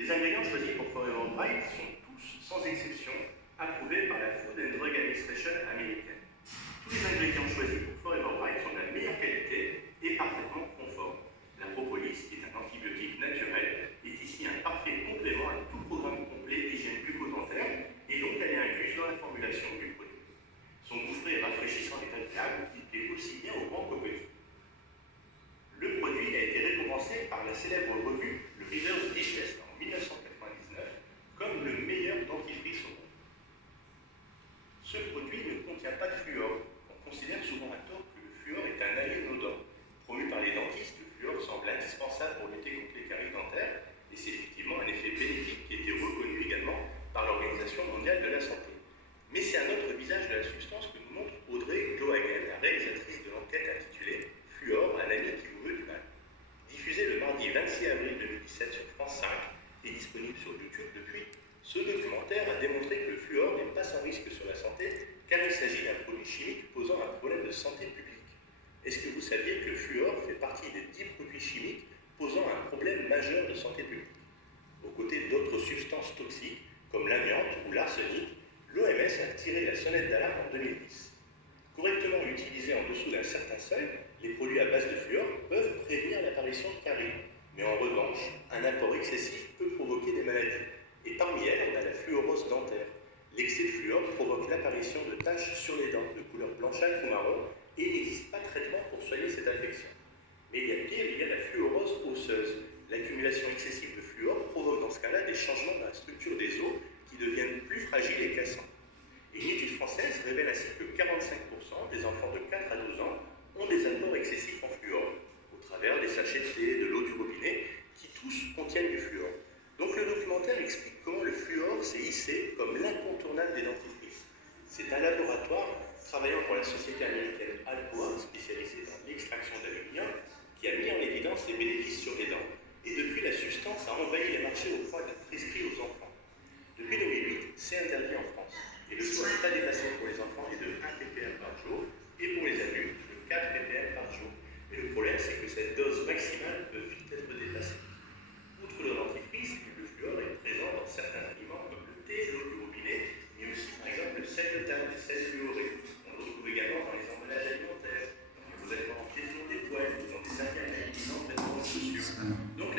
Les ingrédients choisis pour Forever Bright sont tous, sans exception, approuvés par la Food and Drug Administration américaine. Tous les ingrédients choisis pour Forever Bright sont de la meilleure qualité et parfaitement conformes. La propolis, qui est un antibiotique naturel, est ici un parfait complément à tout programme complet d'hygiène bucco-dentaire et donc elle est incluse dans la formulation du produit. Son goût frais et rafraîchissant est agréable, il plaît aussi bien aux grands qu'aux petits. Le produit a été récompensé par la célèbre revue Le Reader's Digest en 1999 comme le meilleur dentifrice au monde. Ce produit ne contient pas de fluor. On considère souvent à tort que le fluor est un allié inodore. Promu par les dentistes, le fluor semble indispensable pour lutter contre les caries dentaires et c'est effectivement un effet bénéfique qui a été reconnu également par l'Organisation mondiale de la santé. Mais c'est un autre visage de la substance que nous montre Audrey Glohagen, la réalisatrice de l'enquête intitulée « Fluor, un ami qui vous veut du mal ». Diffusée le mardi 26 avril 2017 sur France 5 et disponible sur YouTube depuis, ce documentaire a démontré que le fluor n'est pas sans risque sur la santé car il s'agit d'un produit chimique posant un problème de santé publique. Est-ce que vous saviez que le fluor fait partie des 10 produits chimiques posant un problème majeur de santé publique? Aux côtés d'autres substances toxiques comme l'amiante ou l'arsenic, l'OMS a tiré la sonnette d'alarme en 2010. Correctement utilisés en dessous d'un certain seuil, les produits à base de fluor peuvent prévenir l'apparition de caries. Mais en revanche, un apport excessif peut provoquer des maladies. Et parmi elles, on a la fluorose dentaire. L'excès de fluor provoque l'apparition de taches sur les dents de couleur blanchâtre ou marron et il n'existe pas de traitement pour soigner cette affection. Mais il y a pire, il y a la fluorose osseuse. L'accumulation excessive de fluor provoque dans ce cas-là des changements dans la structure des os qui deviennent plus fragiles et cassants. Et une étude française révèle ainsi que 45% des enfants de 4 à 12 ans ont des apports excessifs en fluor, au travers des sachets de thé, de l'eau du robinet, qui tous contiennent du fluor. Donc le documentaire explique comment le fluor s'est hissé comme l'incontournable des dentifrices. C'est un laboratoire travaillant pour la société américaine Alcoa, spécialisée dans l'extraction d'aluminium, qui a mis en évidence les bénéfices sur les dents. Et depuis, la substance a envahi les marchés au point d'être prescrit aux enfants. Depuis 2008, c'est interdit en France. Et le taux à ne pas dépasser pour les enfants est de 1 ppm par jour et pour les adultes de 4 ppm par jour. Mais le problème, c'est que cette dose maximale peut vite être dépassée. Outre le dentifrice, le fluor est présent dans certains aliments comme le thé, l'eau du robinet, mais aussi par exemple le sel de table, le sel fluoré. On le retrouve également dans les emballages alimentaires, dans les revêtements en piéton des toiles, dans des interdits, dans des vêtements sociaux. Donc